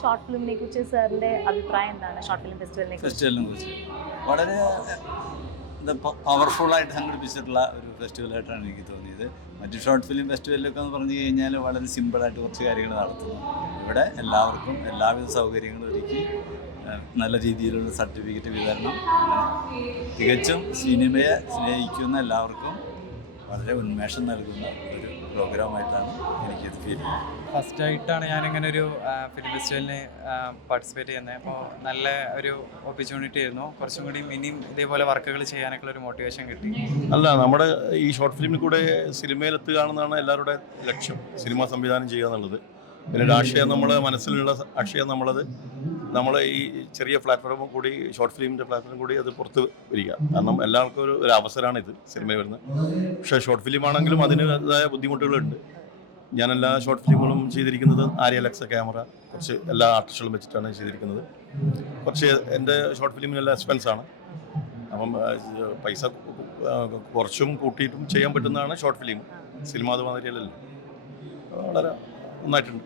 Short ഫിലിമിനെ കുറിച്ച് സാറിന്റെ അഭിപ്രായം എന്താണ്? ഷോർട്ട് ഫിലിം ഫെസ്റ്റിവലിനെ കുറിച്ച് വളരെ പവർഫുള്ളായിട്ട് സംഘടിപ്പിച്ചിട്ടുള്ള ഒരു ഫെസ്റ്റിവലായിട്ടാണ് എനിക്ക് തോന്നിയത്. മറ്റു ഷോർട്ട് ഫിലിം ഫെസ്റ്റിവലിലൊക്കെ എന്ന് പറഞ്ഞു കഴിഞ്ഞാൽ വളരെ സിമ്പിളായിട്ട് കുറച്ച് കാര്യങ്ങൾ നടത്തുന്നു. ഇവിടെ എല്ലാവർക്കും എല്ലാവിധ സൗകര്യങ്ങളും ഒരുക്കി നല്ല രീതിയിലുള്ള സർട്ടിഫിക്കറ്റ് വിതരണം, തികച്ചും സിനിമയെ സ്നേഹിക്കുന്ന എല്ലാവർക്കും വളരെ ഉന്മേഷം നൽകുന്ന ഒരു പ്രോഗ്രാമായിട്ടാണ് എനിക്കിത് ഫീൽ ചെയ്യുന്നത്. ഫസ്റ്റായിട്ടാണ് ഞാനിങ്ങനെ ഒരു ഫിലിം ഫെസ്റ്റിവലിന് പാർട്ടിസിപ്പേറ്റ് ചെയ്യുന്നത്. അപ്പോൾ നല്ല ഒരു ഓപ്പർച്യൂണിറ്റി ആയിരുന്നു. കുറച്ചും കൂടി ഇനിയും ഇതേപോലെ വർക്കുകൾ ചെയ്യാനൊക്കെ ഒരു മോട്ടിവേഷൻ കിട്ടി. അല്ല, നമ്മുടെ ഈ ഷോർട്ട് ഫിലിമിൽ കൂടെ സിനിമയിലെത്തുക എന്നതാണ് എല്ലാവരുടെ ലക്ഷ്യം, സിനിമ സംവിധാനം ചെയ്യുക എന്നുള്ളത്. പിന്നെ ആശയം നമ്മൾ മനസ്സിലുള്ള ആശയം നമ്മൾ ഈ ചെറിയ പ്ലാറ്റ്ഫോം കൂടി, ഷോർട്ട് ഫിലിമിൻ്റെ പ്ലാറ്റ്ഫോം കൂടി അത് പുറത്ത് വരിക. കാരണം എല്ലാവർക്കും ഒരു അവസരമാണ് ഇത് സിനിമയിൽ വരുന്നത്. പക്ഷേ ഷോർട്ട് ഫിലിമാണെങ്കിലും അതിൻ്റെതായ ബുദ്ധിമുട്ടുകളുണ്ട്. ഞാൻ എല്ലാ ഷോർട്ട് ഫിലിമുകളും ചെയ്തിരിക്കുന്നത് ആര്യ അലക്സ ക്യാമറ, കുറച്ച് എല്ലാ ആർട്ടിസ്റ്റുകളും വെച്ചിട്ടാണ് ചെയ്തിരിക്കുന്നത്. കുറച്ച് എൻ്റെ ഷോർട്ട് ഫിലിമിനെല്ലാം എക്സ്പെൻസാണ്. അപ്പം പൈസ കുറച്ചും കൂട്ടിയിട്ടും ചെയ്യാൻ പറ്റുന്നതാണ് ഷോർട്ട് ഫിലിം. സിനിമ അത് മാതിരിയല്ലല്ലോ, വളരെ നന്നായിട്ടുണ്ട്.